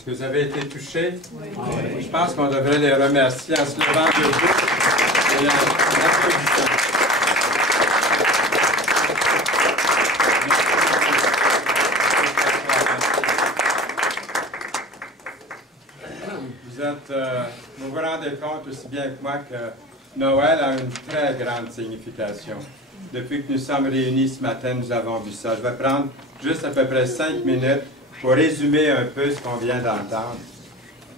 Est-ce que vous avez été touchés? Oui. Je pense qu'on devrait les remercier en se levant debout et en applaudissant. Vous vous rendez compte aussi bien que moi que Noël a une très grande signification. Depuis que nous sommes réunis ce matin, nous avons vu ça. Je vais prendre juste à peu près 5 minutes pour résumer un peu ce qu'on vient d'entendre.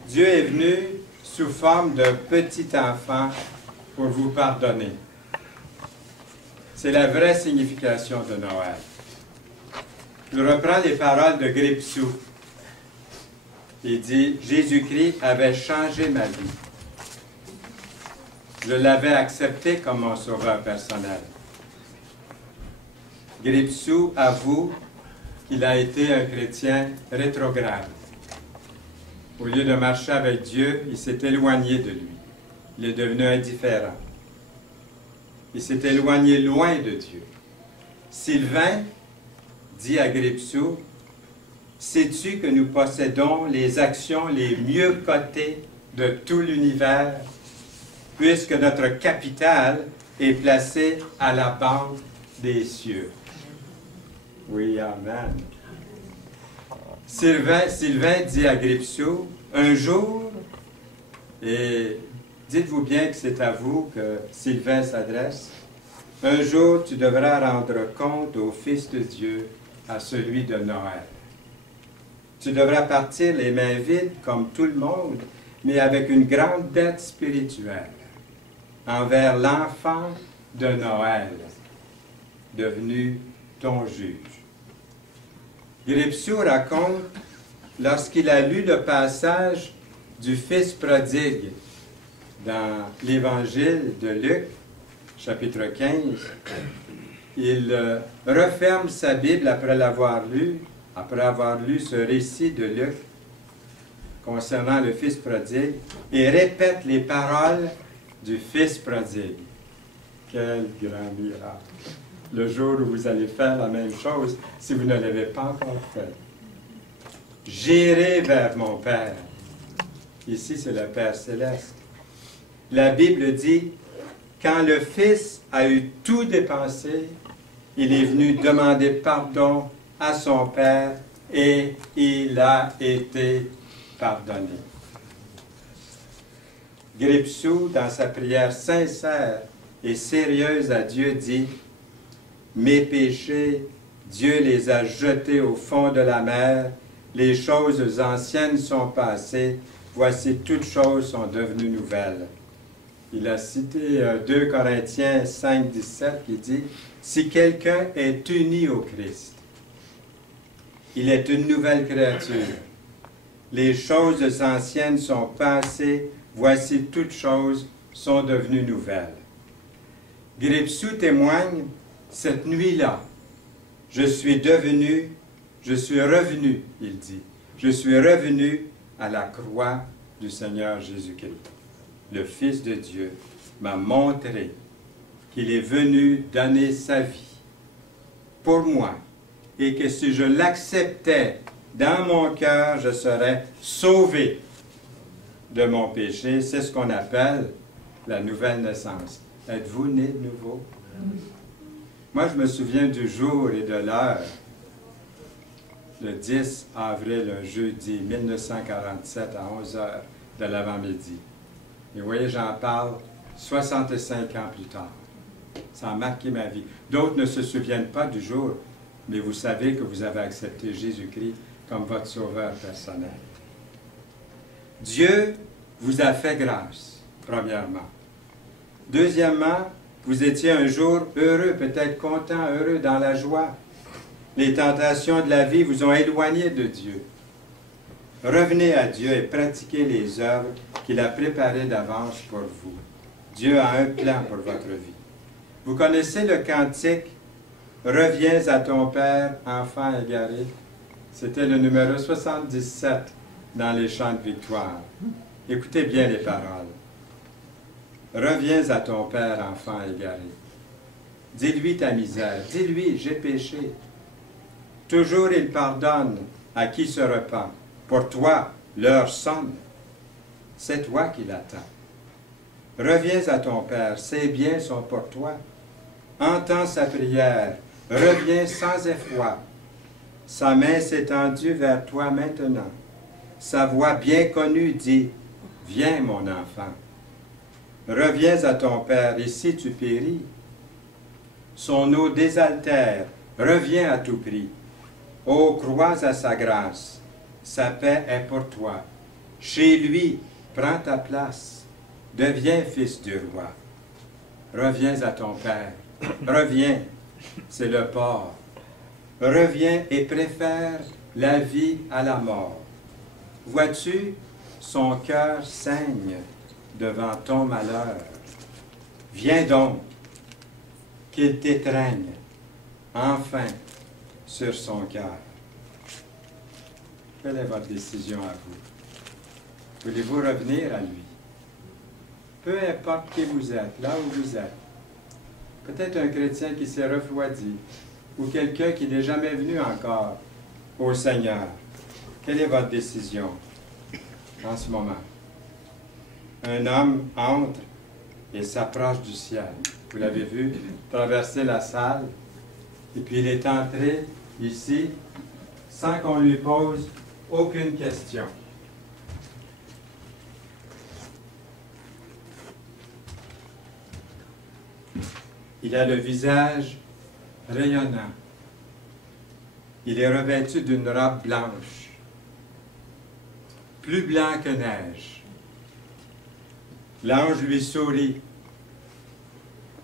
Dieu est venu sous forme de petit enfant pour vous pardonner. C'est la vraie signification de Noël. Je reprends les paroles de Gripsou. Il dit, Jésus-Christ avait changé ma vie. Je l'avais accepté comme mon sauveur personnel. Gripsou avoue qu'il a été un chrétien rétrograde. Au lieu de marcher avec Dieu, il s'est éloigné de lui. Il est devenu indifférent. Il s'est éloigné loin de Dieu. Sylvain dit à Gripsou, « Sais-tu que nous possédons les actions les mieux cotées de tout l'univers, puisque notre capital est placé à la banque des cieux? » Oui, amen. Sylvain dit à Gripsou, « Un jour, et dites-vous bien que c'est à vous que Sylvain s'adresse, un jour tu devras rendre compte au Fils de Dieu, à celui de Noël. Tu devras partir les mains vides comme tout le monde, mais avec une grande dette spirituelle envers l'enfant de Noël, devenu ton juge. » Gripsou raconte, lorsqu'il a lu le passage du Fils prodigue dans l'Évangile de Luc, chapitre 15, il referme sa Bible après avoir lu ce récit de Luc concernant le Fils prodigue, et répète les paroles du Fils prodigue. Quel grand miracle! Le jour où vous allez faire la même chose, si vous ne l'avez pas encore fait. J'irai vers mon Père. Ici, c'est le Père céleste. La Bible dit, quand le Fils a eu tout dépensé, il est venu demander pardon à son Père et il a été pardonné. Gripsou, dans sa prière sincère et sérieuse à Dieu, dit, « Mes péchés, Dieu les a jetés au fond de la mer, les choses anciennes sont passées, voici toutes choses sont devenues nouvelles. » Il a cité 2 Corinthiens 5, 17 qui dit, « Si quelqu'un est uni au Christ, il est une nouvelle créature. Les choses anciennes sont passées, voici toutes choses sont devenues nouvelles. » Gripsou témoigne, cette nuit-là, je suis revenu, il dit, je suis revenu à la croix du Seigneur Jésus-Christ. Le Fils de Dieu m'a montré qu'il est venu donner sa vie pour moi et que si je l'acceptais dans mon cœur, je serais sauvé de mon péché. C'est ce qu'on appelle la nouvelle naissance. Êtes-vous né de nouveau? Moi, je me souviens du jour et de l'heure, le 10 avril, un jeudi 1947 à 11 h de l'avant-midi. Et vous voyez, j'en parle 65 ans plus tard. Ça a marqué ma vie. D'autres ne se souviennent pas du jour, mais vous savez que vous avez accepté Jésus-Christ comme votre sauveur personnel. Dieu vous a fait grâce, premièrement. Deuxièmement, vous étiez un jour heureux, peut-être content, heureux, dans la joie. Les tentations de la vie vous ont éloigné de Dieu. Revenez à Dieu et pratiquez les œuvres qu'il a préparées d'avance pour vous. Dieu a un plan pour votre vie. Vous connaissez le cantique « Reviens à ton Père, enfant égaré ». C'était le numéro 77 dans les chants de victoire. Écoutez bien les paroles. « Reviens à ton Père, enfant égaré. Dis-lui ta misère. Dis-lui, j'ai péché. Toujours il pardonne à qui se repent. Pour toi, L'heure sonne. C'est toi qui l'attends. Reviens à ton Père, ses biens sont pour toi. Entends sa prière, reviens sans effroi. Sa main s'est tendue vers toi maintenant. Sa voix bien connue dit, « Viens, mon enfant. » Reviens à ton Père, et si tu péris, son eau désaltère, reviens à tout prix. Ô, crois à sa grâce, sa paix est pour toi. Chez lui, prends ta place, deviens fils du roi. Reviens à ton Père, reviens, c'est le port. Reviens et préfère la vie à la mort. Vois-tu, son cœur saigne devant ton malheur. Viens donc, qu'il t'étreigne, enfin, sur son cœur. Quelle est votre décision à vous? Voulez-vous revenir à lui? Peu importe qui vous êtes, là où vous êtes. Peut-être un chrétien qui s'est refroidi, ou quelqu'un qui n'est jamais venu encore au Seigneur. Quelle est votre décision en ce moment? Un homme entre et s'approche du ciel. Vous l'avez vu traverser la salle, et puis il est entré ici sans qu'on lui pose aucune question. Il a le visage rayonnant. Il est revêtu d'une robe blanche, plus blanc que neige. L'ange lui sourit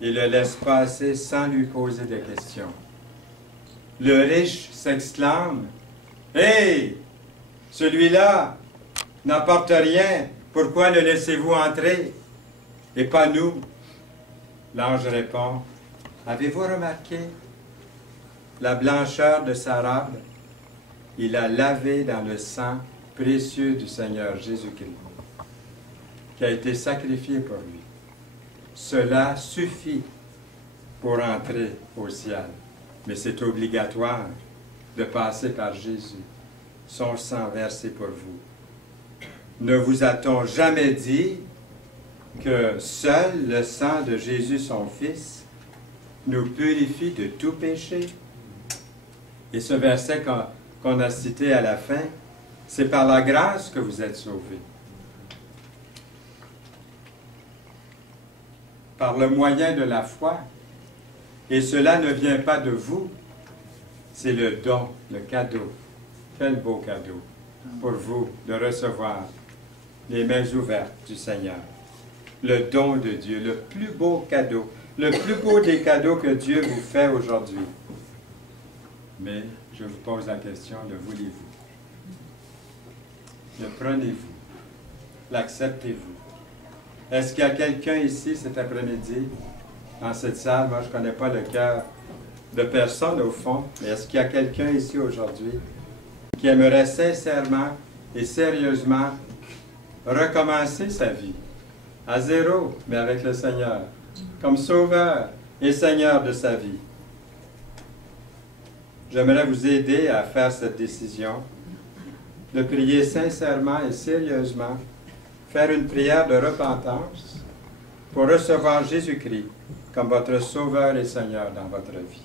et le laisse passer sans lui poser de questions. Le riche s'exclame, « Hé, celui-là n'apporte rien, pourquoi le laissez-vous entrer, et pas nous? » L'ange répond, « Avez-vous remarqué la blancheur de sa robe? Il a lavé dans le sang précieux du Seigneur Jésus-Christ, qui a été sacrifié pour lui. Cela suffit pour entrer au ciel, mais c'est obligatoire de passer par Jésus, son sang versé pour vous. Ne vous a-t-on jamais dit que seul le sang de Jésus, son Fils, nous purifie de tout péché? Et ce verset qu'on a cité à la fin, c'est par la grâce que vous êtes sauvés. Par le moyen de la foi. Et cela ne vient pas de vous, c'est le don, le cadeau. Quel beau cadeau pour vous de recevoir les mains ouvertes du Seigneur. Le don de Dieu, le plus beau cadeau, le plus beau des cadeaux que Dieu vous fait aujourd'hui. Mais je vous pose la question, le voulez-vous? Le prenez-vous? L'acceptez-vous? Est-ce qu'il y a quelqu'un ici cet après-midi, dans cette salle, moi je ne connais pas le cœur de personne au fond, mais est-ce qu'il y a quelqu'un ici aujourd'hui qui aimerait sincèrement et sérieusement recommencer sa vie à zéro, mais avec le Seigneur, comme sauveur et Seigneur de sa vie? J'aimerais vous aider à faire cette décision, de prier sincèrement et sérieusement, faire une prière de repentance pour recevoir Jésus-Christ comme votre Sauveur et Seigneur dans votre vie.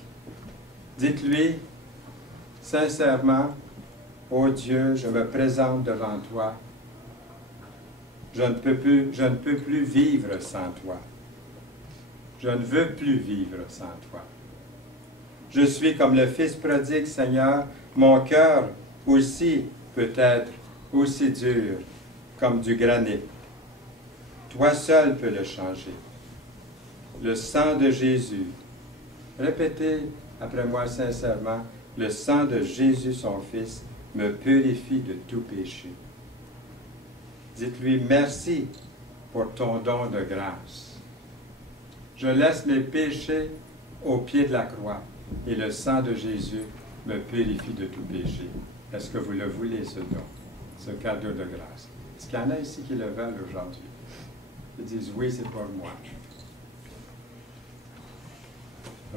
Dites-lui sincèrement, « Ô Dieu, je me présente devant toi. Je ne peux plus vivre sans toi. Je ne veux plus vivre sans toi. Je suis comme le Fils prodigue, Seigneur, mon cœur aussi peut être aussi dur comme du granit. Toi seul peux le changer. Le sang de Jésus. » Répétez après moi sincèrement, « Le sang de Jésus, son Fils, me purifie de tout péché. » Dites-lui, « Merci pour ton don de grâce. Je laisse mes péchés au pied de la croix et le sang de Jésus me purifie de tout péché. » Est-ce que vous le voulez, ce don, ce cadeau de grâce? Est-ce qu'il y en a ici qui le veulent aujourd'hui? Ils disent, oui, c'est pour moi.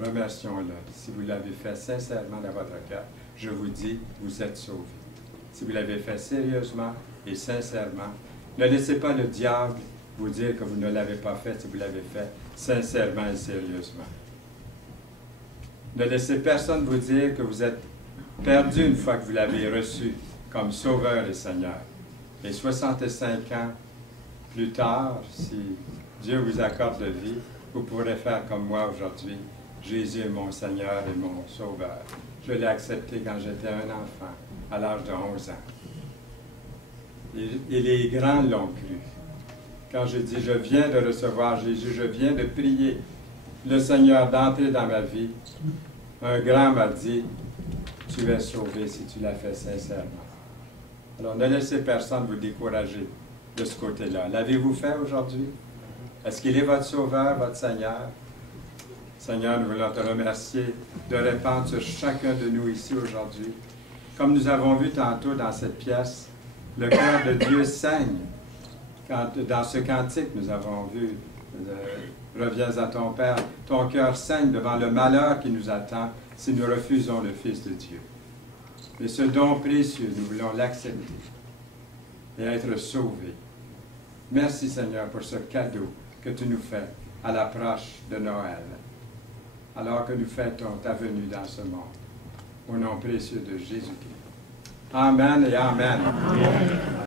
Remercions-le. Si vous l'avez fait sincèrement dans votre cœur, je vous dis, vous êtes sauvés. si vous l'avez fait sérieusement et sincèrement. Ne laissez pas le diable vous dire que vous ne l'avez pas fait si vous l'avez fait sincèrement et sérieusement. Ne laissez personne vous dire que vous êtes perdu une fois que vous l'avez reçu comme Sauveur et Seigneur. Et 65 ans plus tard, si Dieu vous accorde la vie, vous pourrez faire comme moi aujourd'hui. Jésus est mon Seigneur et mon Sauveur. Je l'ai accepté quand j'étais un enfant, à l'âge de 11 ans. Et les grands l'ont cru. Quand j'ai dit, je viens de recevoir Jésus, je viens de prier le Seigneur d'entrer dans ma vie, un grand m'a dit, tu es sauvé si tu l'as fait sincèrement. Alors, ne laissez personne vous décourager de ce côté-là. L'avez-vous fait aujourd'hui? Est-ce qu'il est votre Sauveur, votre Seigneur? Seigneur, nous voulons te remercier de répandre sur chacun de nous ici aujourd'hui. Comme nous avons vu tantôt dans cette pièce, le cœur de Dieu saigne. Dans ce cantique, nous avons vu, reviens à ton Père, ton cœur saigne devant le malheur qui nous attend si nous refusons le Fils de Dieu. Mais ce don précieux, nous voulons l'accepter et être sauvés. Merci Seigneur pour ce cadeau que tu nous fais à l'approche de Noël, alors que nous fêtons ta venue dans ce monde. Au nom précieux de Jésus-Christ. Amen et Amen. Amen.